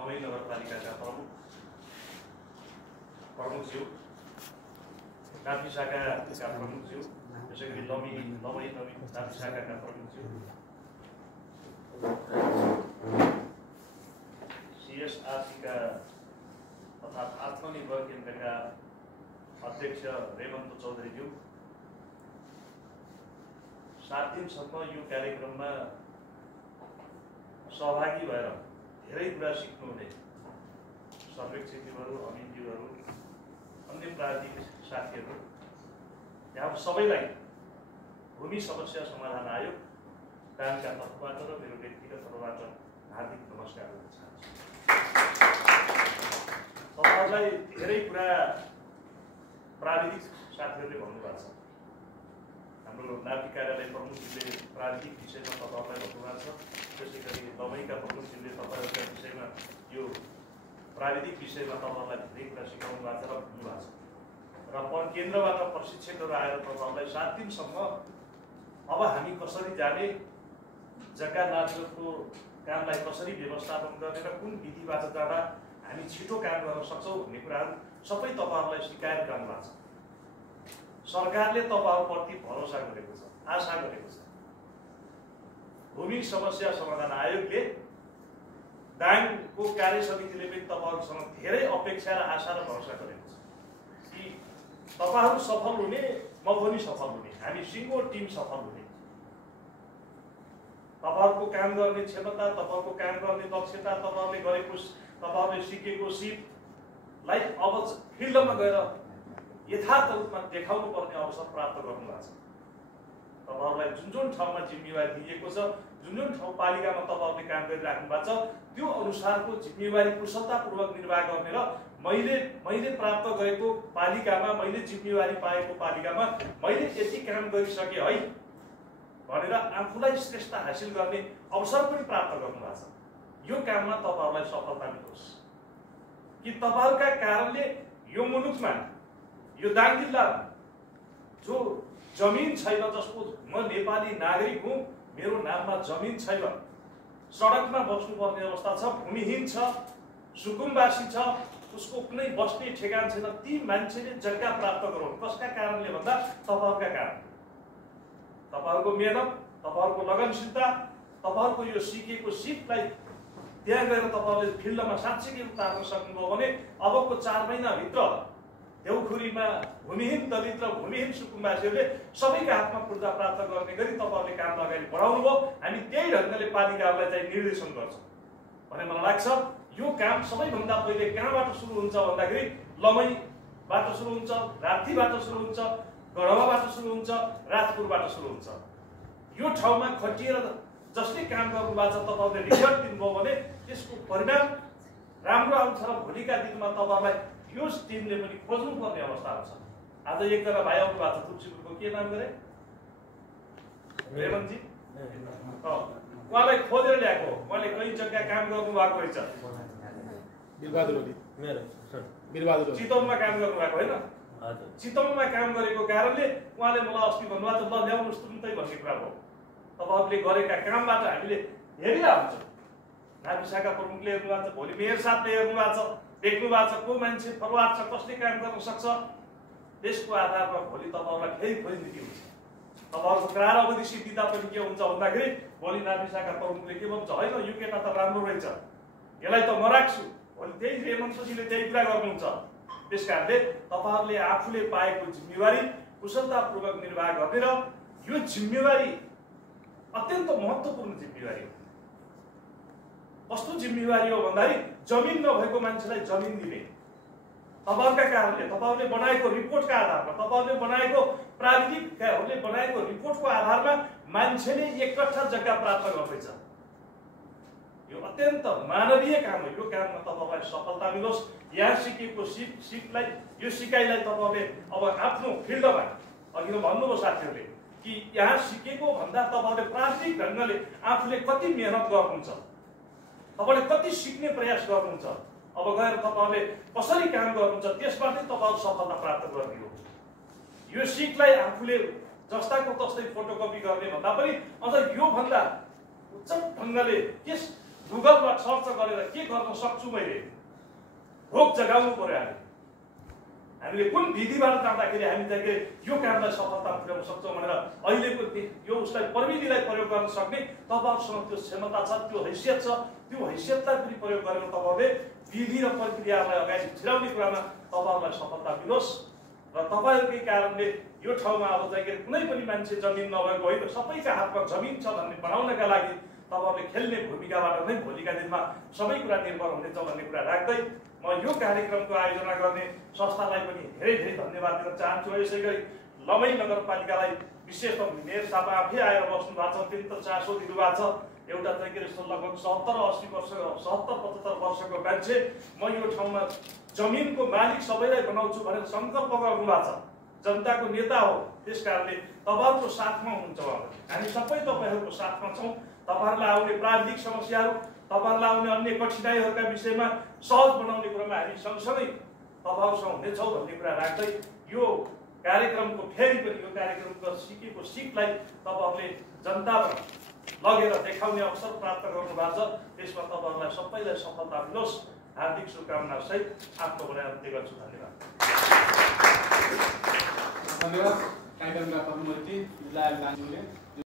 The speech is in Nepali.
दमै नगरपालिकाका प्रमुखज्यू, काफी शाखाका प्रमुखज्यू, त्यसैगरी दमै काफी शाखाका प्रमुखज्यू, सीएसआरसीका अर्थात् आत्मनिर्भर केन्द्रका अध्यक्ष रेवन्त चौधरीज्यू, 7 दिनसम्म यो कार्यक्रममा सहभागी भएर धेरै कुरा सिक्नुहुने सर्वेक्षकज्यूहरू, अमिनज्यूहरू, अन्य प्राविधिक साथीहरू, यहाँ सबैलाई भूमि समस्या समाधान आयोग कामका तर्फबाट र मेरो व्यक्तिगत तर्फबाट हार्दिक नमस्कार गर्न चाहन्छु। तपाईँहरूलाई धेरै कुरा प्राविधिक साथीहरूले भन्नुभएको छ। हाम्रो नागरिक कार्यालय प्रमुखज्यूले प्राविधिक विषयमा तपाईँहरूलाई भन्नुभएको छ, त्यसै गरी दमैका प्रमुखज्यूले तपाईँहरूका विषयमा यो प्राविधिक विषयमा तपाईँहरूलाई धेरै कुरा सिकाउनु भएको छ र भन्नुभएको छ। र केन्द्रबाट प्रशिक्षकहरू आएर तपाईँहरूलाई 7 दिनसम्म अब हामी कसरी जाने, जग्गा नागरिकको कामलाई कसरी व्यवस्थापन गर्ने र कुन विधिबाट जाँदा हामी छिटो काम गर्न सक्छौँ भन्ने कुराहरू सबै तपाईँहरूलाई सिकाएर जानुभएको छ। सरकारले तपाईँहरूप्रति भरोसा गरेको छ, आशा गरेको छ। भूमि समस्या समाधान आयोगले दाङको कार्य समितिले पनि तपाईँहरूसँग धेरै अपेक्षा र आशा र भरोसा गरेको छ कि तपाईँहरू सफल हुने, म पनि सफल हुने, हामी सिङ्गो टिम सफल हुने। तपाईँहरूको काम गर्ने क्षमता, तपाईँहरूको काम गर्ने दक्षता, तपाईँहरूले गरेको, तपाईँहरूले सिकेको सिपलाई अब फिल्डमा गएर यथार्थ रूपमा देखाउनु पर्ने अवसर प्राप्त गर्नुभएको छ। तपाईँहरूलाई जुन ठाउँमा जिम्मेवारी दिएको छ, जुन ठाउँ पालिकामा तपाईँहरूले काम गरिराख्नु भएको छ, त्यो अनुसारको जिम्मेवारी कुशलतापूर्वक निर्वाह गर्ने र मैले प्राप्त गरेको पालिकामा, मैले जिम्मेवारी पाएको पालिकामा मैले यति काम गरिसकेँ है भनेर आफूलाई श्रेष्ठ हासिल गर्ने अवसर पनि प्राप्त गर्नुभएको छ। यो काममा तपाईँहरूलाई सफलता मिलोस् कि तपाईँहरूका कारणले यो मुलुकमा, यो दाङ जिल्लामा जो जमिन छैन, जसको म नेपाली नागरिक हुँ, मेरो नाममा जमिन छैन, सडकमा बस्नुपर्ने अवस्था छ, भूमिहीन छ, सुकुम्बासी छ, उसको कुनै बस्ने ठेगान छैन, ती मान्छेले जग्गा प्राप्त गरौँ। कसका कारणले भन्दा तपाईँहरूका कारण, तपाईँहरूको मेहनत, तपाईँहरूको लगनशीलता, तपाईँहरूको यो सिकेको सिपलाई त्यहाँ गएर तपाईँहरूले फिल्डमा साँच्चै उतार्न सक्नुभयो भने अबको 4 महिनाभित्र देउखुरीमा भूमिहीन दलित र भूमिहीन सुकुम्बासीहरूले सबैका हातमा पूर्जा प्राप्त गर्ने गरी तपाईँहरूले काम अगाडि बढाउनु भयो। हामी त्यही ढङ्गले पालिकाहरूलाई चाहिँ निर्देशन गर्छौँ भन्ने मलाई लाग्छ। यो काम सबैभन्दा पहिले कहाँबाट सुरु हुन्छ भन्दाखेरि लमैबाट सुरु हुन्छ, राप्तीबाट सुरु हुन्छ, गढवाबाट सुरु हुन्छ, राजपुरबाट सुरु हुन्छ। यो ठाउँमा खटिएर जसले काम गर्नुभएको छ, तपाईँहरूले रिजल्ट दिनुभयो भने त्यसको परिणाम राम्रो आउँछ र भोलिका दिनमा तपाईँहरूलाई यो टिमले पनि खोज्नुपर्ने अवस्था हुन्छ। आज एकजना भाइ आउनु भएको छ तुलसीपुरको, के नाम गरे? रेवन्तजी। उहाँलाई खोजेर ल्याएको, उहाँले कहीँ जग्गा काम गर्नु भएको रहेछ, चितवनमा काम गर्नु भएको होइन? चितवनमा काम गरेको कारणले उहाँले मलाई अस्ति भन्नुभएको छ, ल ल्याउनुहोस् तुरुन्तै भन्ने कुरा हो। तपाईँहरूले गरेका कामबाट हामीले हेरिरहेको हुन्छौँ। नाभिसाका प्रमुखले हेर्नु भएको छ, भोलि मेयर साहबले हेर्नु भएको छ, देख्नु भएको छ को मान्छे फरवार्ड छ, कसले काम गर्न सक्छ। त्यसको आधारमा भोलि तपाईँहरूलाई फेरि खोज्ने के हुन्छ, तपाईँहरूको करार अवधि सिद्धिता पनि के हुन्छ भन्दाखेरि भोलि नाभिसाका प्रमुखले के भन्छ, होइन यो केटा त राम्रो रहेछ, यसलाई त म राख्छु, भोलि त्यही रेवन्तजीले त्यही कुरा गर्नुहुन्छ। त्यस कारणले तपाईँहरूले आफूले पाएको जिम्मेवारी कुशलतापूर्वक निर्वाह गर्ने र यो जिम्मेवारी अत्यन्त महत्त्वपूर्ण जिम्मेवारी हो। कस्तो जिम्मेवारी हो भन्दाखेरि जमिन नभएको मान्छेलाई जमिन दिने। तपाईँहरूका कारणले, तपाईँहरूले बनाएको रिपोर्टका आधारमा, तपाईँहरूले बनाएको प्राविधिकहरूले बनाएको रिपोर्टको आधारमा मान्छेले एक कट्ठा जग्गा प्राप्त गर्दैछ। यो अत्यन्त मानवीय काम हो। यो काममा तपाईँलाई सफलता मिलोस्। यहाँ सिकेको सिपलाई, यो सिकाइलाई तपाईँहरूले अब आफ्नो फिल्डमा, अघि भन्नुभयो साथीहरूले कि यहाँ सिकेको भन्दा तपाईँहरूले प्राविधिक ढङ्गले आफूले कति मेहनत गर्नुहुन्छ, तपाईँले कति सिक्ने प्रयास गर्नुहुन्छ, अब गएर तपाईँहरूले कसरी काम गर्नुहुन्छ, त्यसबाटै तपाईँहरू सफलता प्राप्त गर्ने हो। यो सिकलाई आफूले जस्ताको तस्तै फोटोकपी गर्ने भन्दा पनि अझ योभन्दा उच्च ढङ्गले त्यस गुगलमा सर्च गरेर के गर्न सक्छु मैले रोक जगाउनु पर्यो। हामीले कुन विधिबाट जाँदाखेरि हामी चाहिँ यो कामलाई सफलता पुर्याउन सक्छौँ भनेर अहिलेको यो उसलाई प्रविधिलाई प्रयोग गर्न सक्ने तपाईँहरूसँग त्यो क्षमता छ, त्यो हैसियत छ। त्यो हैसियतलाई पनि प्रयोग गरेर तपाईँहरूले विधि र प्रक्रियालाई अगाडि छिराउने कुरामा तपाईँहरूलाई सफलता मिलोस् र तपाईँहरूकै कारणले यो ठाउँमा अब चाहिँ कुनै पनि मान्छे जमिन नभएको होइन, सबैका हातमा जमिन छ भन्ने बनाउनका लागि तपाईँहरूले खेल्ने भूमिकाबाट नै भोलिका दिनमा सबै कुरा निर्भर हुनेछ भन्ने कुरा राख्दै म यो कार्यक्रमको आयोजना गर्ने संस्थालाई पनि धेरै धेरै धन्यवाद दिन चाहन्छु। यसै गरी लमै नगरपालिकालाई विशेष त मेयर साहब आफै आएर बस्नु भएको छ, अत्यन्त चासो दिनुभएको छ। एउटा चाहिँ यस्तो लगभग 70-80 वर्ष 70-75 वर्षको मान्छे म यो ठाउँमा जमिनको मालिक सबैलाई बनाउँछु भनेर सङ्कल्प गर्नु भएको छ। जनताको नेता हो, त्यस कारणले तपाईँहरूको साथमा हुनुहुन्छ हामी सबै तपाईँहरूको साथमा छौँ। तपाईँहरूलाई आउने प्राविधिक समस्याहरू, तपाईँहरूलाई आउने अन्य कठिनाइहरूका विषयमा सहज बनाउने कुरामा हामी सँगसँगै तपाईँहरूसँग हुनेछौँ भन्ने कुरा राख्दै यो कार्यक्रमको फेरि पनि यो कार्यक्रमको सिकेको सिपलाई तपाईँहरूले जनतामा लगेर देखाउने अवसर प्राप्त गर्नुभएको छ। त्यसमा तपाईँहरूलाई सबैलाई सफलता मिलोस्। हार्दिक शुभकामना सहित आफ्नो बढाइ अन्त्य गर्छु। धन्यवाद। कार्यक्रमका प्रतिनिधि